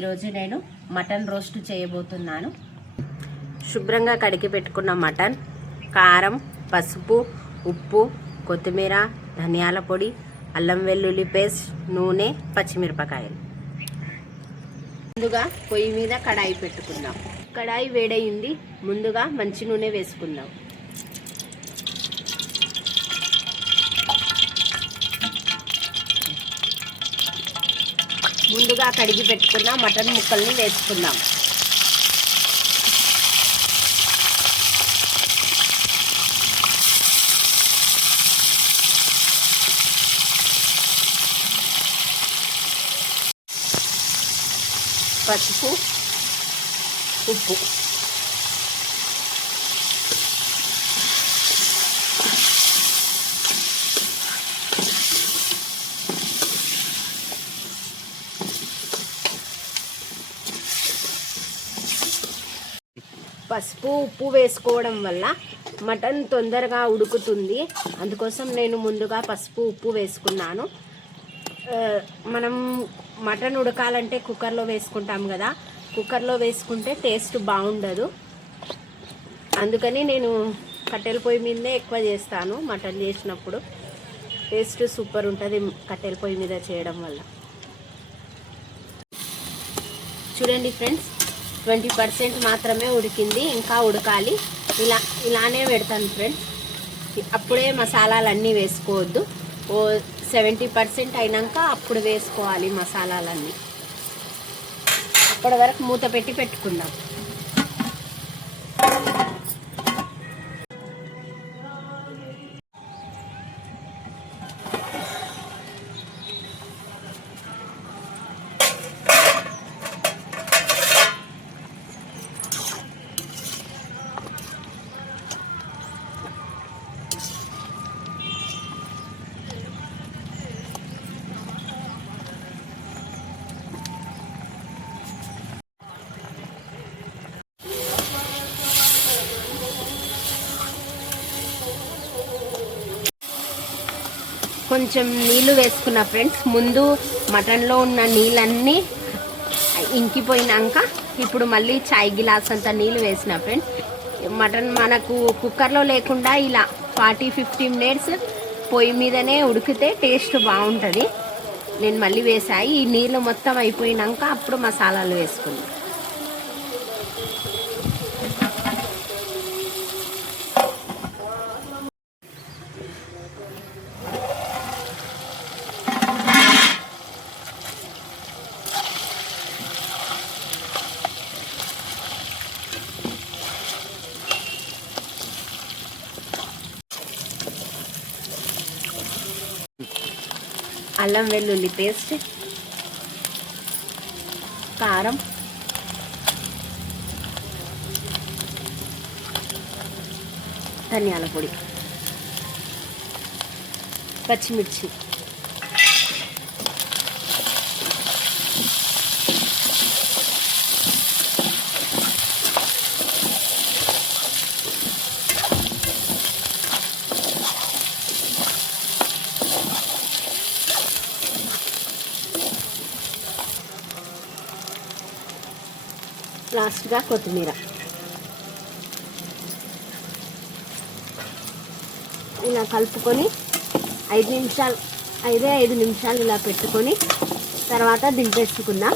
ఈరోజు నేను mutton roast చేయబోతున్నాను. శుభ్రంగా కడిగి పెట్టుకున్న మటన్, కారం, పసుపు, ఉప్పు, కొత్తిమీర, ధనియాల పొడి, అల్లం వెల్లుల్లి పేస్ట్, నూనె, పచ్చిమిరపకాయలు. ముందుగా పొయ్యి మీద కడాయి పెట్టుకుందాం. కడాయి వేడయింది. ముందుగా మంచి నూనె వేసుకుందాం. ముందుగా కడిగి పెట్టుకున్న మటన్ ముక్కల్ని వేసుకుందాం. పసుపు, ఉప్పు, ఉప్పు వేసుకోవడం వల్ల మటన్ తొందరగా ఉడుకుతుంది. అందుకోసం నేను ముందుగా పసుపు, ఉప్పు వేసుకున్నాను. మనం మటన్ ఉడకాలంటే కుక్కర్లో వేసుకుంటాం కదా, కుక్కర్లో వేసుకుంటే టేస్ట్ బాగుండదు. అందుకని నేను కట్టెల పొయ్యి మీదనే ఎక్కువ చేస్తాను. మటన్ చేసినప్పుడు టేస్ట్ సూపర్ ఉంటుంది కట్టెల పొయ్యి మీద చేయడం వల్ల. చూడండి ఫ్రెండ్స్, 20% మాత్రమే ఉడికింది, ఇంకా ఉడకాలి. ఇలానే పెడతాను ఫ్రెండ్స్. అప్పుడే మసాలాలన్నీ వేసుకోవద్దు. 70% అయినాక అప్పుడు వేసుకోవాలి మసాలాలన్నీ. అప్పటి వరకు మూత పెట్టి పెట్టుకుందాం. కొంచెం నీళ్ళు వేసుకున్న ఫ్రెండ్స్. ముందు మటన్లో ఉన్న నీళ్ళన్నీ ఇంకిపోయినాక ఇప్పుడు మళ్ళీ చాయ్ గిలాస్ అంత నీళ్ళు వేసిన ఫ్రెండ్స్. మటన్ మనకు కుక్కర్లో లేకుండా ఇలా 40-50 మినిట్స్ పొయ్యి మీదనే ఉడికితే టేస్ట్ బాగుంటుంది. నేను మళ్ళీ వేసాయి. ఈ నీళ్ళు మొత్తం అయిపోయినాక అప్పుడు మసాలాలు వేసుకుందాం. అల్లం వెల్లుల్లి పేస్ట్, కారం, ధనియాల పొడి, పచ్చిమిర్చి, లాస్ట్గా కొత్తిమీర. ఇలా కలుపుకొని 5 నిమిషాలు ఇలా పెట్టుకొని తర్వాత దింపేసుకుందాం.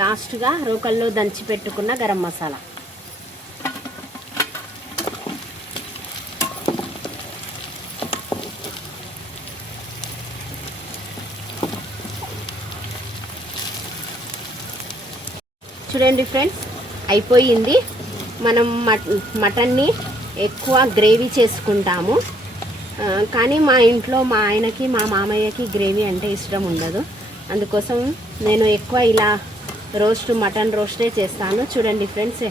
లాస్ట్గా రోకల్లో దంచి పెట్టుకున్న గరం మసాలా. చూడండి ఫ్రెండ్స్, అయిపోయింది. మనం మటన్ని ఎక్కువ గ్రేవీ చేసుకుంటాము, కానీ మా ఇంట్లో మా ఆయనకి మా మామయ్యకి గ్రేవీ అంటే ఇష్టం ఉండదు. అందుకోసం నేను ఎక్కువ ఇలా మటన్ రోస్టే చేస్తాను. చూడండి ఫ్రెండ్స్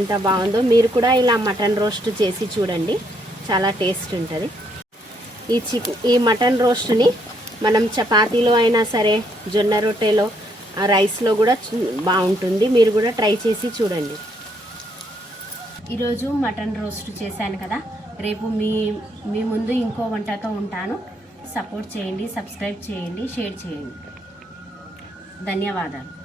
ఎంత బాగుందో. మీరు కూడా ఇలా మటన్ రోస్ట్ చేసి చూడండి, చాలా టేస్ట్ ఉంటుంది. ఈ మటన్ రోస్ట్ని మనం చపాతీలో అయినా సరే, జొన్న రొట్టెలో, రైస్లో కూడా బాగుంటుంది. మీరు కూడా ట్రై చేసి చూడండి. ఈరోజు మటన్ రోస్ట్ చేశాను కదా, రేపు మీ ముందు ఇంకో వంటతో ఉంటాను. సపోర్ట్ చేయండి, సబ్స్క్రైబ్ చేయండి, షేర్ చేయండి. ధన్యవాదాలు.